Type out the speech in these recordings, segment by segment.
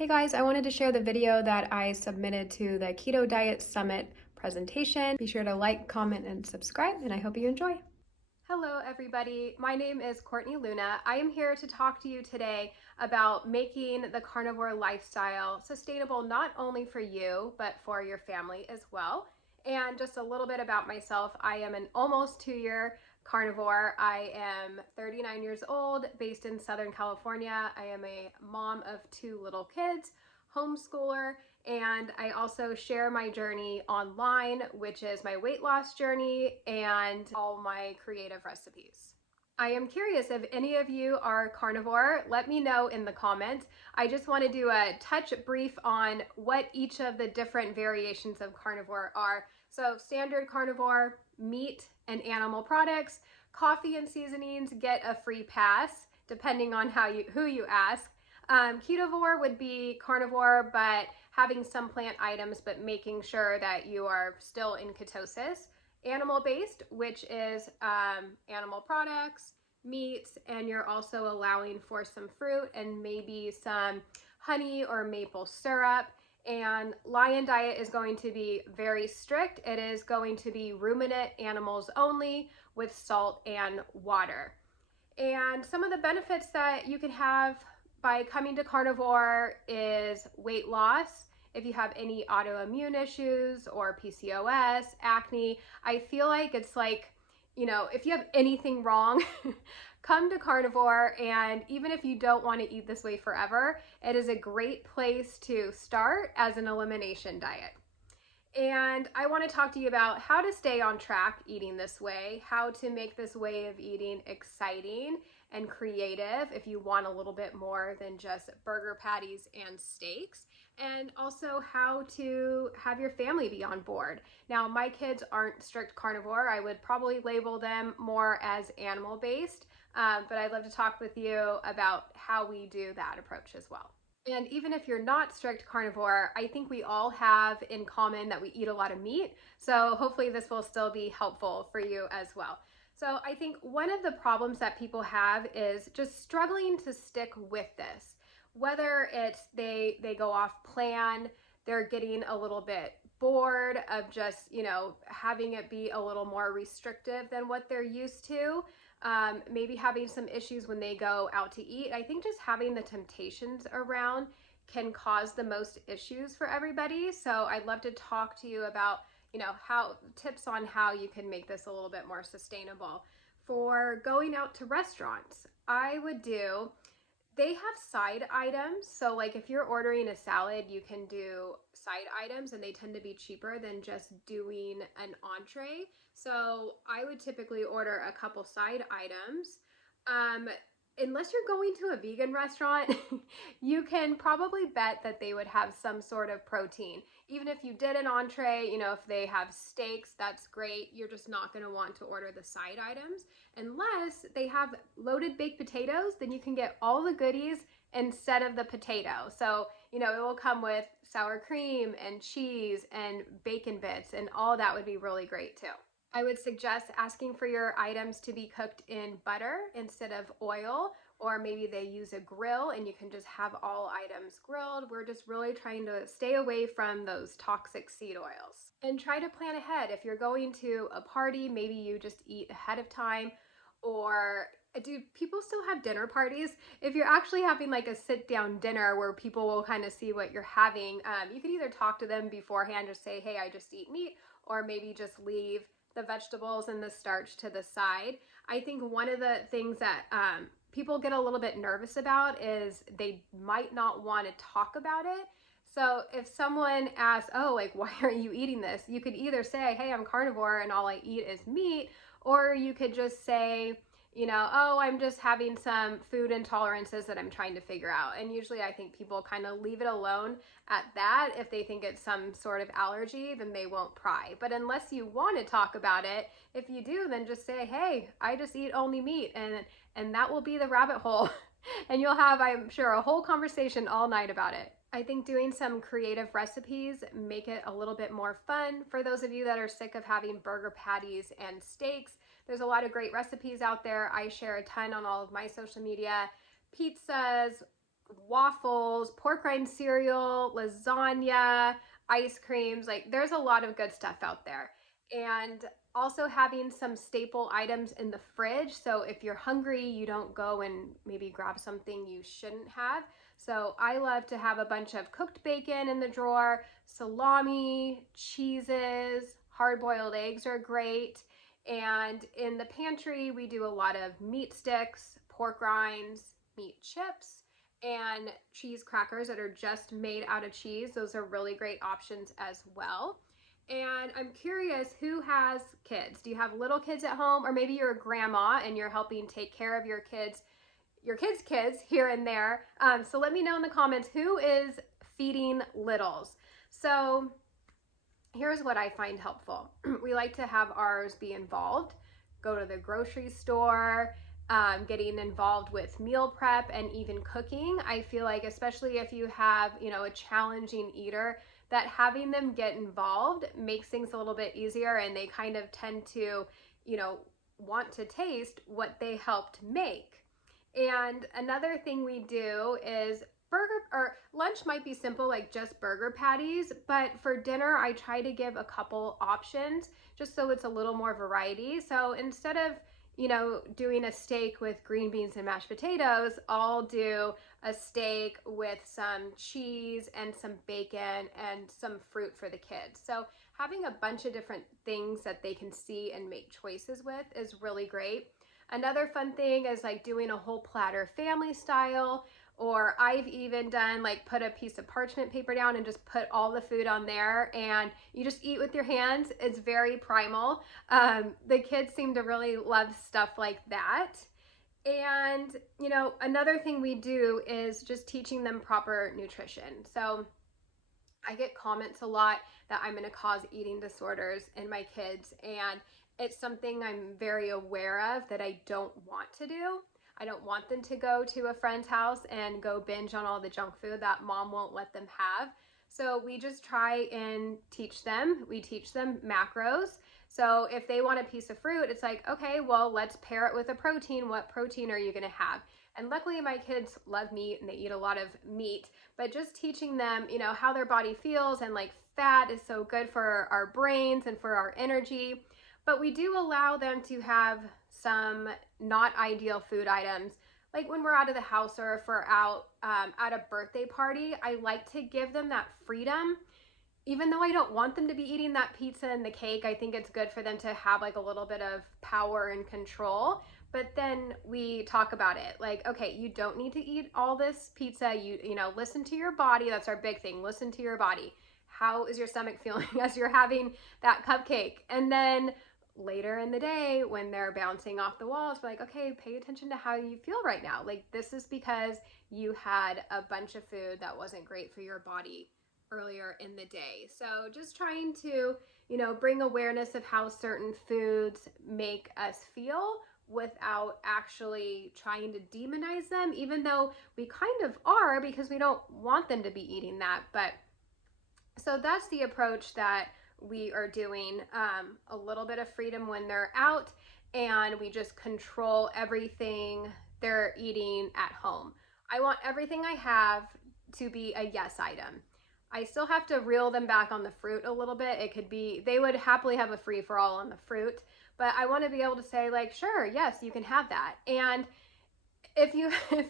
Hey guys, I wanted to share the video that I submitted to the Keto Diet Summit presentation. Be sure to like, comment, and subscribe, and I hope you enjoy. Hello everybody, my name is Courtney Luna. I am here to talk to you today about making the carnivore lifestyle sustainable not only for you, but for your family as well. And just a little bit about myself. I am an almost 2-year carnivore. I am 39 years old, based in Southern California. I am a mom of 2 little kids, homeschooler, and I also share my journey online, which is my weight loss journey and all my creative recipes. I am curious if any of you are carnivore. Let me know in the comments. I just want to do a touch brief on what each of the different variations of carnivore are. So standard carnivore, meat and animal products, coffee and seasonings get a free pass depending on who you ask. Ketovore would be carnivore, but having some plant items, but making sure that you are still in ketosis. Animal-based, which is animal products, meats, and you're also allowing for some fruit and maybe some honey or maple syrup. And lion diet is going to be very strict. It is going to be ruminant animals only with salt and water. And some of the benefits that you can have by coming to carnivore is weight loss. If you have any autoimmune issues or PCOS, acne, I feel like it's like, if you have anything wrong, come to carnivore. And even if you don't want to eat this way forever, it is a great place to start as an elimination diet. And I want to talk to you about how to stay on track eating this way, how to make this way of eating exciting and creative if you want a little bit more than just burger patties and steaks, and also how to have your family be on board. Now, my kids aren't strict carnivore. I would probably label them more as animal-based, but I'd love to talk with you about how we do that approach as well. And even if you're not strict carnivore, I think we all have in common that we eat a lot of meat. So hopefully this will still be helpful for you as well. So I think one of the problems that people have is just struggling to stick with this. Whether it's they go off plan, they're getting a little bit bored of just, having it be a little more restrictive than what they're used to. Maybe having some issues when they go out to eat. I think just having the temptations around can cause the most issues for everybody. So I'd love to talk to you about, how tips on how you can make this a little bit more sustainable. For going out to restaurants, they have side items. So like if you're ordering a salad, you can do side items and they tend to be cheaper than just doing an entree. So I would typically order a couple side items. Unless you're going to a vegan restaurant, you can probably bet that they would have some sort of protein. Even if you did an entree, if they have steaks, that's great. You're just not going to want to order the side items. Unless they have loaded baked potatoes, then you can get all the goodies instead of the potato. So, it will come with sour cream and cheese and bacon bits, and all that would be really great too. I would suggest asking for your items to be cooked in butter instead of oil, or maybe they use a grill and you can just have all items grilled. We're just really trying to stay away from those toxic seed oils. And try to plan ahead. If you're going to a party, maybe you just eat ahead of time. Or do people still have dinner parties? If you're actually having like a sit down dinner where people will kind of see what you're having, you can either talk to them beforehand, just say, hey, I just eat meat, or maybe just leave the vegetables and the starch to the side. I think one of the things that people get a little bit nervous about is they might not want to talk about it. So if someone asks, oh, like, why aren't you eating this? You could either say, hey, I'm carnivore and all I eat is meat, or you could just say, oh, I'm just having some food intolerances that I'm trying to figure out. And usually I think people kind of leave it alone at that. If they think it's some sort of allergy, then they won't pry. But unless you want to talk about it, if you do, then just say, hey, I just eat only meat. And that will be the rabbit hole. And you'll have, I'm sure, a whole conversation all night about it. I think doing some creative recipes make it a little bit more fun. For those of you that are sick of having burger patties and steaks, there's a lot of great recipes out there. I share a ton on all of my social media. Pizzas, waffles, pork rind cereal, lasagna, ice creams. Like there's a lot of good stuff out there. And also having some staple items in the fridge. So if you're hungry, you don't go and maybe grab something you shouldn't have. So I love to have a bunch of cooked bacon in the drawer, salami, cheeses, hard-boiled eggs are great. And in the pantry, we do a lot of meat sticks, pork rinds, meat chips, and cheese crackers that are just made out of cheese. Those are really great options as well. And I'm curious, who has kids? Do you have little kids at home? Or maybe you're a grandma and you're helping take care of your kids here and there. So let me know in the comments, who is feeding littles? So here's what I find helpful. We like to have ours be involved, go to the grocery store, getting involved with meal prep and even cooking. I feel like, especially if you have, a challenging eater, that having them get involved makes things a little bit easier, and they kind of tend to, want to taste what they helped make. And another thing we do is burger or lunch might be simple, like just burger patties, but for dinner I try to give a couple options just so it's a little more variety. So instead of doing a steak with green beans and mashed potatoes, I'll do a steak with some cheese and some bacon and some fruit for the kids. So having a bunch of different things that they can see and make choices with is really great. Another fun thing is like doing a whole platter family style, or I've even done like put a piece of parchment paper down and just put all the food on there and you just eat with your hands. It's very primal. The kids seem to really love stuff like that. And, another thing we do is just teaching them proper nutrition. So I get comments a lot that I'm going to cause eating disorders in my kids, and it's something I'm very aware of that I don't want to do. I don't want them to go to a friend's house and go binge on all the junk food that mom won't let them have. So we just try and teach them. We teach them macros. So if they want a piece of fruit, it's like, okay, well, let's pair it with a protein. What protein are you going to have? And luckily my kids love meat and they eat a lot of meat, but just teaching them, how their body feels, and like fat is so good for our brains and for our energy. But we do allow them to have some not ideal food items. Like when we're out of the house or if we're out at a birthday party, I like to give them that freedom. Even though I don't want them to be eating that pizza and the cake, I think it's good for them to have like a little bit of power and control. But then we talk about it like, okay, you don't need to eat all this pizza. Listen to your body. That's our big thing. Listen to your body. How is your stomach feeling as you're having that cupcake? And then later in the day when they're bouncing off the walls, we're like, okay, pay attention to how you feel right now. Like this is because you had a bunch of food that wasn't great for your body earlier in the day. So just trying to, bring awareness of how certain foods make us feel without actually trying to demonize them, even though we kind of are because we don't want them to be eating that. But so that's the approach that we are doing. A little bit of freedom when they're out, and we just control everything they're eating at home. I want everything I have to be a yes item. I still have to reel them back on the fruit a little bit. It could be, they would happily have a free for all on the fruit, but I want to be able to say like, sure, yes, you can have that. And if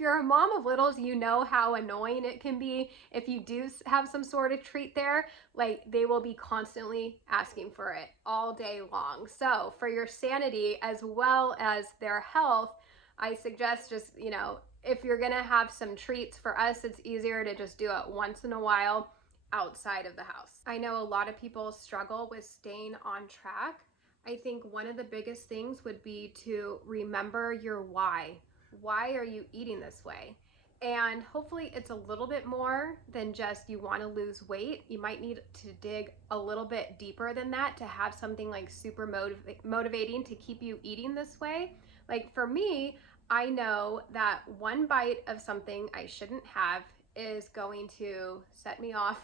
you're a mom of littles, you know how annoying it can be if you do have some sort of treat there. Like they will be constantly asking for it all day long. So for your sanity as well as their health, I suggest just, if you're gonna have some treats, for us it's easier to just do it once in a while outside of the house. I know a lot of people struggle with staying on track. I think one of the biggest things would be to remember your why. Why are you eating this way? And hopefully it's a little bit more than just you want to lose weight. You might need to dig a little bit deeper than that to have something like super motivating to keep you eating this way. Like for me, I know that one bite of something I shouldn't have is going to set me off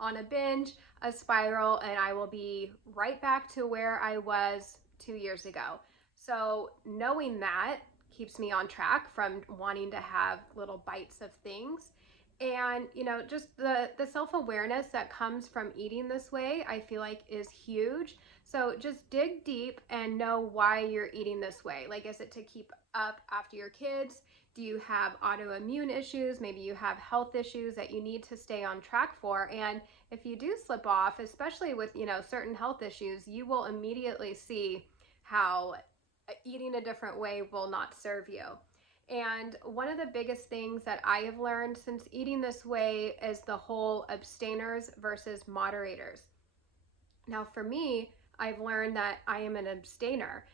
on a binge, a spiral, and I will be right back to where I was 2 years ago. So knowing that keeps me on track from wanting to have little bites of things. And, just the self-awareness that comes from eating this way, I feel like is huge. So just dig deep and know why you're eating this way. Like, is it to keep up after your kids? Do you have autoimmune issues? Maybe you have health issues that you need to stay on track for. And if you do slip off, especially with, certain health issues, you will immediately see how eating a different way will not serve you. And one of the biggest things that I have learned since eating this way is the whole abstainers versus moderators. Now, for me, I've learned that I am an abstainer.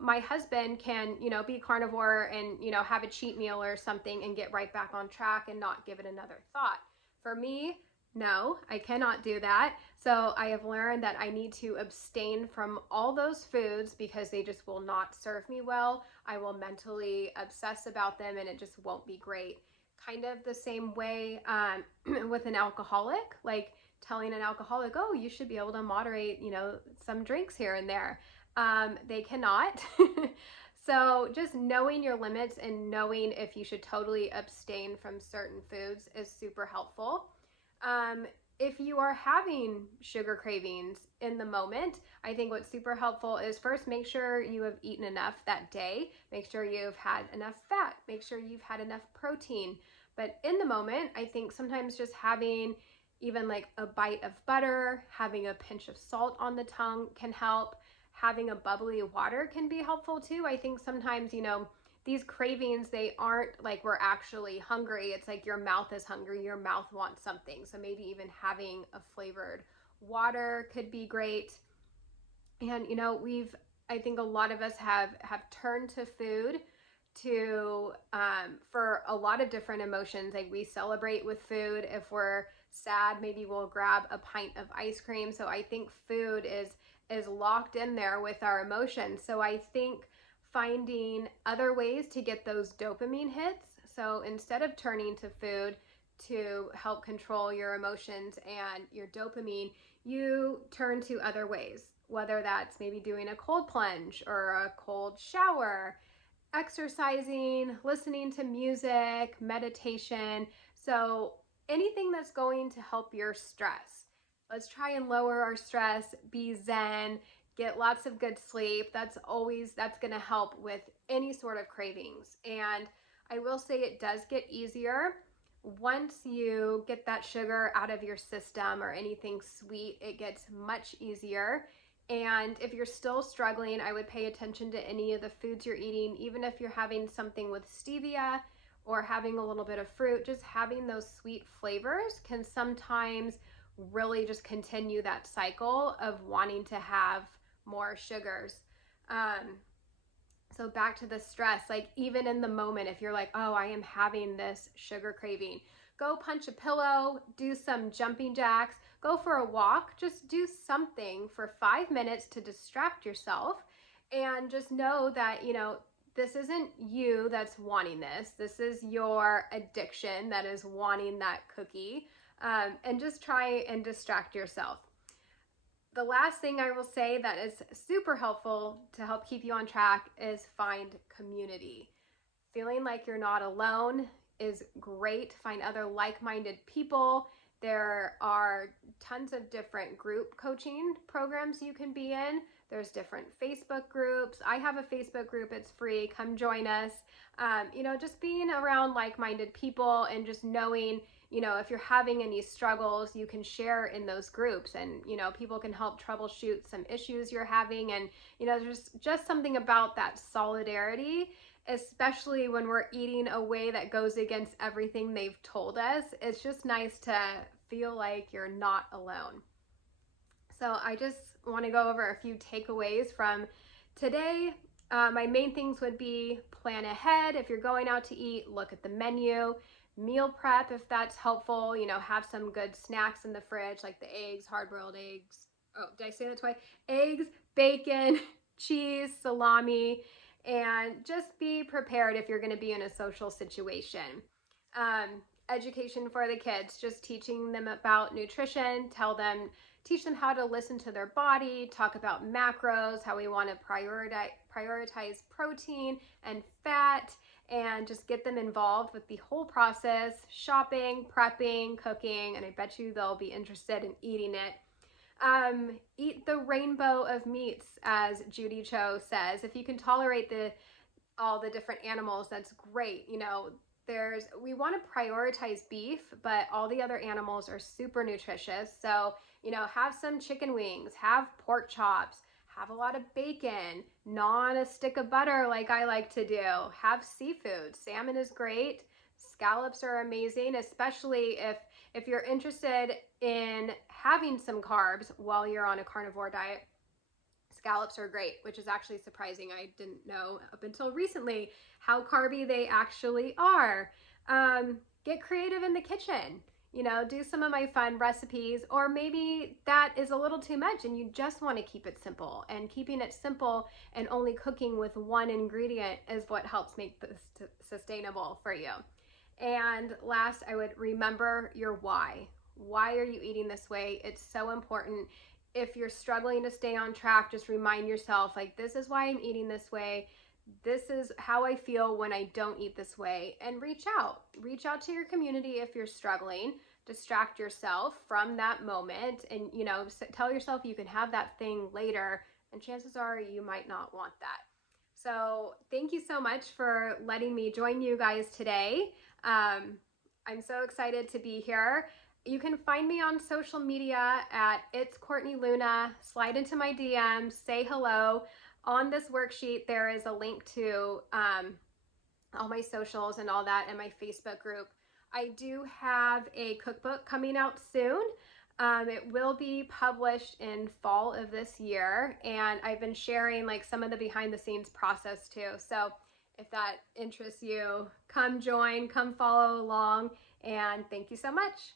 My husband can, be carnivore and, have a cheat meal or something and get right back on track and not give it another thought. For me, no, I cannot do that. So I have learned that I need to abstain from all those foods because they just will not serve me well. I will mentally obsess about them and it just won't be great. Kind of the same way with an alcoholic, like telling an alcoholic, oh, you should be able to moderate, some drinks here and there. They cannot. So just knowing your limits and knowing if you should totally abstain from certain foods is super helpful. If you are having sugar cravings in the moment, I think what's super helpful is first make sure you have eaten enough that day. Make sure you've had enough fat. Make sure you've had enough protein. But in the moment, I think sometimes just having even like a bite of butter, having a pinch of salt on the tongue can help. Having a bubbly water can be helpful too. I think sometimes, these cravings, they aren't like we're actually hungry. It's like your mouth is hungry, your mouth wants something. So maybe even having a flavored water could be great. And I think a lot of us have turned to food to for a lot of different emotions. Like we celebrate with food. If we're sad, maybe we'll grab a pint of ice cream. So I think food is locked in there with our emotions. So I think finding other ways to get those dopamine hits. So instead of turning to food to help control your emotions and your dopamine, you turn to other ways, whether that's maybe doing a cold plunge or a cold shower, exercising, listening to music, meditation. So anything that's going to help your stress. Let's try and lower our stress, be zen, get lots of good sleep. That's going to help with any sort of cravings. And I will say it does get easier once you get that sugar out of your system or anything sweet. It gets much easier. And if you're still struggling, I would pay attention to any of the foods you're eating, even if you're having something with stevia or having a little bit of fruit. Just having those sweet flavors can sometimes really just continue that cycle of wanting to have more sugars. So back to the stress, like even in the moment, if you're like, oh, I am having this sugar craving, go punch a pillow, do some jumping jacks, go for a walk, just do something for 5 minutes to distract yourself. And just know that, this isn't you that's wanting this. This is your addiction that is wanting that cookie. And just try and distract yourself. The last thing I will say that is super helpful to help keep you on track is find community. Feeling like you're not alone is great. Find other like-minded people. There are tons of different group coaching programs you can be in. There's different Facebook groups. I have a Facebook group. It's free. Come join us. Just being around like-minded people and just knowing, if you're having any struggles, you can share in those groups and, people can help troubleshoot some issues you're having. And, there's just something about that solidarity, especially when we're eating a way that goes against everything they've told us. It's just nice to feel like you're not alone. So I just want to go over a few takeaways from today. My main things would be plan ahead. If you're going out to eat, look at the menu. Meal prep if that's helpful. Have some good snacks in the fridge like the eggs, hard-boiled eggs. Oh, did I say that twice? Eggs, bacon, cheese, salami, and just be prepared if you're going to be in a social situation. Education for the kids, just teaching them about nutrition, teach them how to listen to their body, talk about macros, how we want to prioritize protein and fat, and just get them involved with the whole process, shopping, prepping, cooking, and I bet you they'll be interested in eating it. Eat the rainbow of meats, as Judy Cho says. If you can tolerate all the different animals, that's great. We want to prioritize beef, but all the other animals are super nutritious. So, have some chicken wings, have pork chops, have a lot of bacon, gnaw on a stick of butter like I like to do. Have seafood. Salmon is great. Scallops are amazing, especially if you're interested in having some carbs while you're on a carnivore diet. Scallops are great, which is actually surprising. I didn't know up until recently how carby they actually are. Get creative in the kitchen. Do some of my fun recipes, or maybe that is a little too much and you just want to keep it simple. And keeping it simple and only cooking with one ingredient is what helps make this sustainable for you. And last, I would remember your why. Why are you eating this way? It's so important. If you're struggling to stay on track, just remind yourself, like, this is why I'm eating this way. This is how I feel when I don't eat this way. And reach out. Reach out to your community if you're struggling. Distract yourself from that moment and, tell yourself you can have that thing later. And chances are you might not want that. So thank you so much for letting me join you guys today. I'm so excited to be here. You can find me on social media at It's Courtney Luna. Slide into my DMs, say hello. On this worksheet, there is a link to all my socials and all that, and my Facebook group. I do have a cookbook coming out soon. It will be published in fall of this year, and I've been sharing like some of the behind the scenes process too. So if that interests you, come join, come follow along, and thank you so much.